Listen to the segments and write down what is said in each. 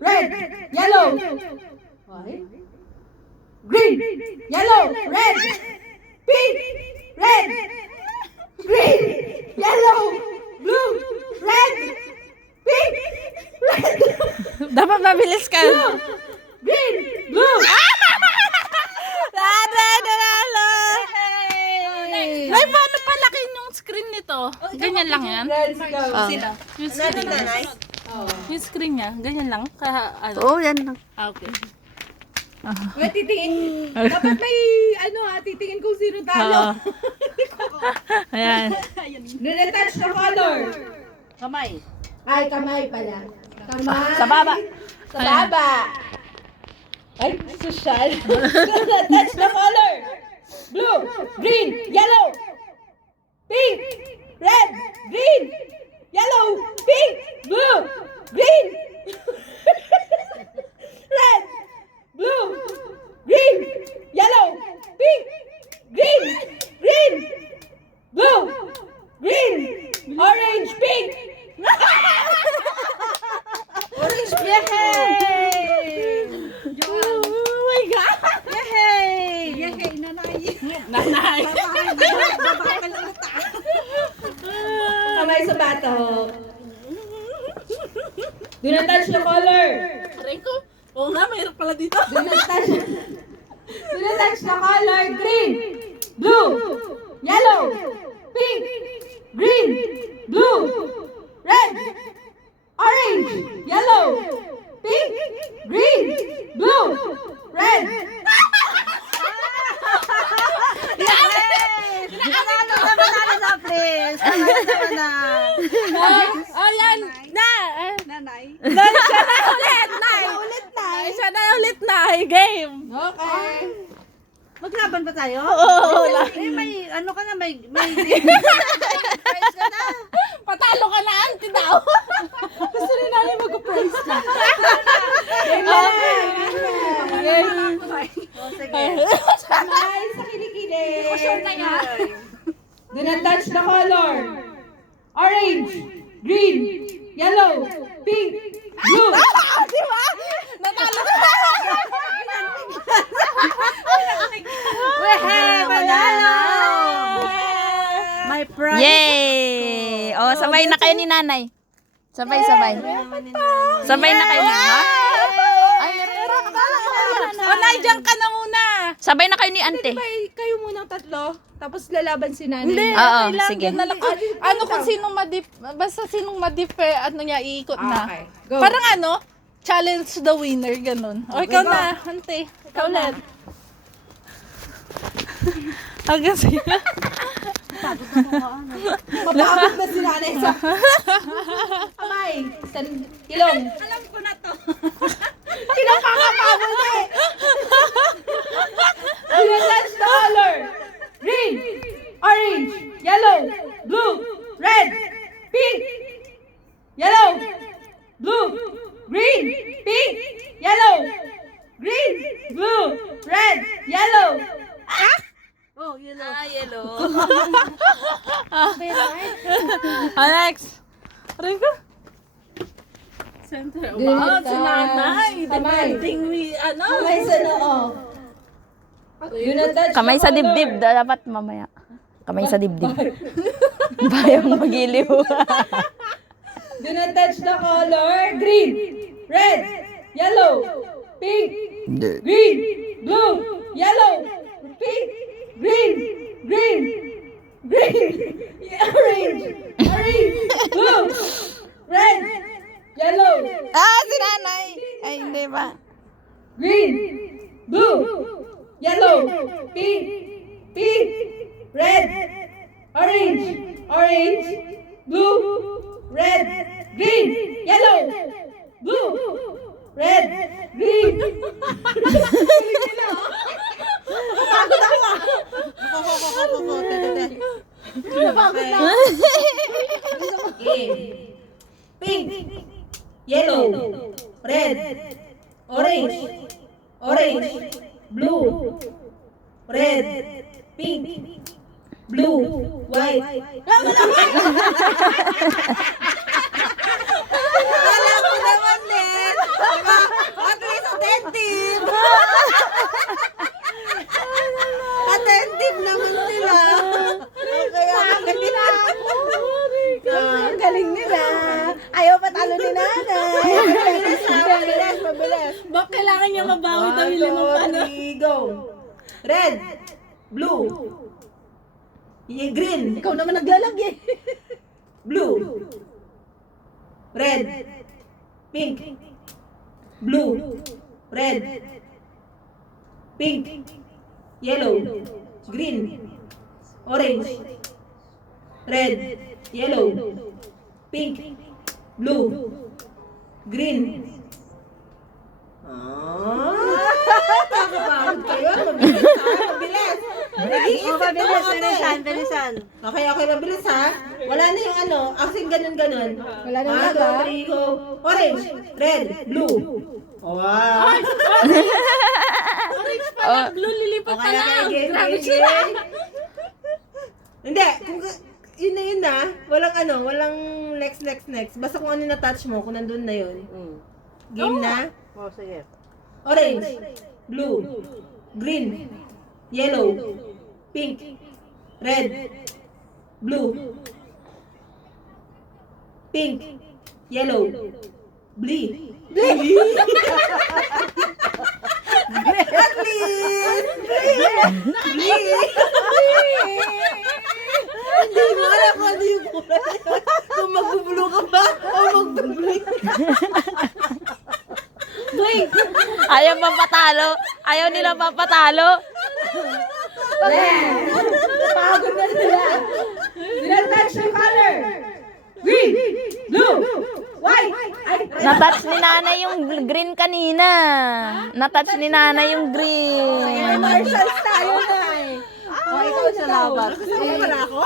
red, yellow, green, yellow, red, pink, red, green, yellow, blue, red, pink, red, Dapat mabilis ka. green, blue. Nanalo! Ay, paano palakin yung screen nito? Ganyan lang yan? Let's go. Yung screen niya. Yung screen niya, ganyan lang? Ano? Oo, yan lang. Okay. Wait, titingin. Dapat may, titingin kung sino talo. Ayan. Nire-touch the color. Kamay. Ay, kamay pala. Kamay. Sa baba. Sa baba. Ay, social. Touch the color. Blue, green, yellow, pink, red, green, yellow, pink, blue, green, red, blue, green, yellow, pink, green, blue, green, orange, pink. Orange, yay! Oh my God! Yay! Yay, nanay! Nanay! Kamay sa batok. Do not touch the color. Aray ko. Oo nga, mayroon pala dito. Do not touch. Do not touch the color. Green, blue, yellow, pink, green, blue, red, orange, yellow, pink, green, blue, red. Nanalo na, please! Nanalo na! Ayan! Na! Nanay? Siya na ulit! Ay, siya na ulit na! Game! Okay. Maglaban ba tayo? Oo! May, ano ka na, may prize ka na. Patalo ka na, auntie daw! Gusto rin namin mag-prize na. O, sige. Kamay sa kilikili. Do not touch the color. Orange, green, yellow, pink, blue. Di ba? Natalo ka! Wehe! Manalo! May prize. Yay! Oh, sabay na kayo ni nanay. Sabay. Sabay na kayo ni ha? Ay, meron ka. O, nandiyan ka na muna! Sabay na kayo ni ante. Kayo munang tatlo, tapos lalaban si nanay. Hindi, Oo, okay lang. sige. Ano kung sinong madip, basta sinong madip, ano niya, iikot na. Okay, go. Parang ano, challenge the winner, ganun. O, ikaw na, ante. Ikaw ulit. Hanggang siya. Mapapagod na si nanay sa... Kamay, ilong. Alam ko na to. Pinapakapagod na eh. Do not touch the color. Green, orange, yellow, blue, red, pink, yellow, blue, green, pink, yellow, green, blue, red, yellow. Oh, you know. Yellow. Next. Aray ko. Center. Do Wow, not si nanay. Kamay. Depending we, ano. Kamay sa noo. Do not touch Kamay the sa color. dibdib. Dapat mamaya. Kamay sa dibdib. Bayang magiliw. Do not touch the color. Green, red, yellow, pink, green, blue, yellow, pink, green, orange, blue, red, yellow, Si nanay. Ay, hindi ba? green, blue, yellow, pink, red, orange, blue, red, green, yellow, blue, red, green. Pink, yellow, red, orange, blue, red, pink, blue, white. Alam ko naman eh. nanay. Mabilis. Bak kailangan niya mabawi daw yung limang pano. 3, go. Red, blue, green, Ikaw naman naglalagay. blue, red, pink, blue, red, pink, yellow, green, orange, red, yellow, pink, blue, green. Takapagod kayo. Mabilis. Bilisan. Okay, mabilis ha. Wala na yung ano, aksing ganun. Wala na 1, 2, 3, go. Orange, red, blue. Wow. Orange pala, blue lilipat pa lang. Grabe sila. Hindi, kung yun na. Walang next. Basta kung ano na-touch mo, kung nandun na yun. Game na? Oh, sige. Orange, blue, green, yellow, pink, red, blue, pink, yellow, blue. At least! Hindi mo alam kung ano yung kulay. Kung mag-blue ka ba o mag-blue. Ayaw mapatalo. Ayaw nila mapatalo. Pagod na sila. Tinatouch yung color. Green, blue, white. Ay, Natouch ni nanay yung green kanina. Natouch ni nanay yung green. Marshals tayo na eh. Oh, ikaw sa laban. Kasama pala ako.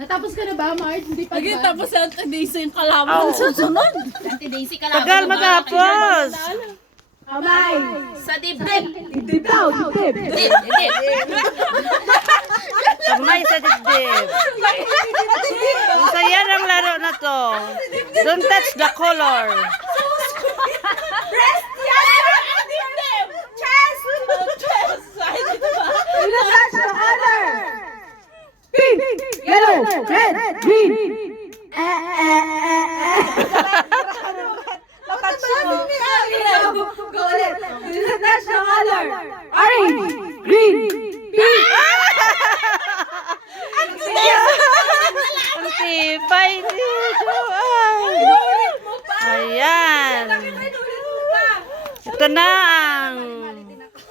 Natapos ka na ba, Marge? Hindi pa Lagi ba? tapos sa Daisy yung kalaban susunod. Daisy ka lang. Tagal matapos. Kamay. Sa dibdib. Dibdib daw, dibdib. Dibdib. Kamay sa dibdib. Masaya ang laro na to. Don't touch the color. Tinatouch the color. Pink, yellow, red, green. Go ulit. Tinatouch the color. Orange, green, pink. Ang tibay dito. Ayan. Ito na ang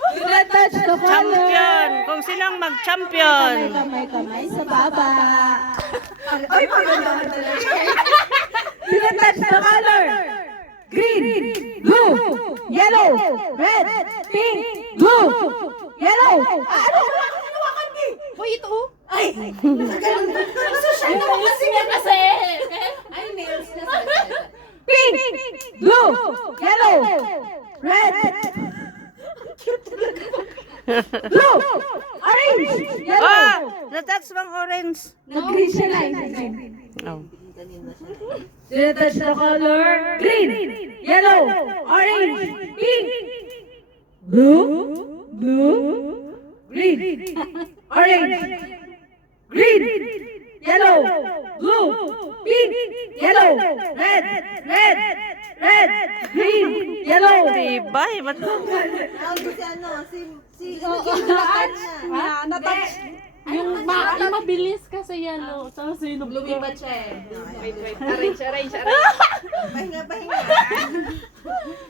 Tinatouch the color. champion. Kung silang mag-champion. Kamay sa baba. Ay, tinatouch the color. Green, blue, yellow, red, pink, blue, yellow. Ano? Hoy, ito. Ay, social naman kasi nga kasi. Ay, nails na sa pink, blue, yellow, red, blue, orange, yellow. Oh, natouch bang orange? Nag-green siya na. Oh. Tinatouch the color. Green, yellow, orange, pink, blue, green, orange, green, yellow, blue, pink, yellow, red, green, yellow. Tibay. Natouch. Yung mabilis kasi yan, no? Tapos yung Lumipat siya eh. Arrange. Pahinga.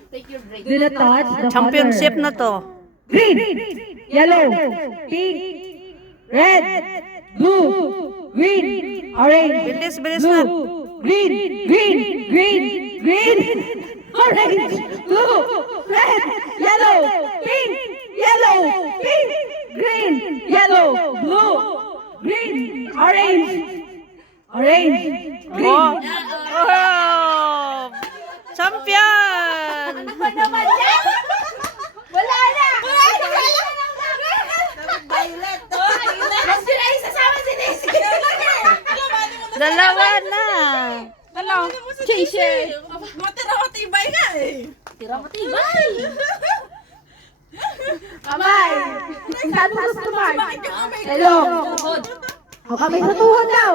Take your break. Tinatouch the Championship na to. Green, yellow, pink, red, blue, green, orange, Bilis na. green, orange, blue, red, yellow, pink, green, yellow, blue, green, orange, green. Oh. Oh. Champion! Wala na! Violet. Sila isasama si Nancy. Dalawa na. matibay nga eh. Kamay! Saan mo gusto, Mark? Hello! O, kamay sa tuhod daw!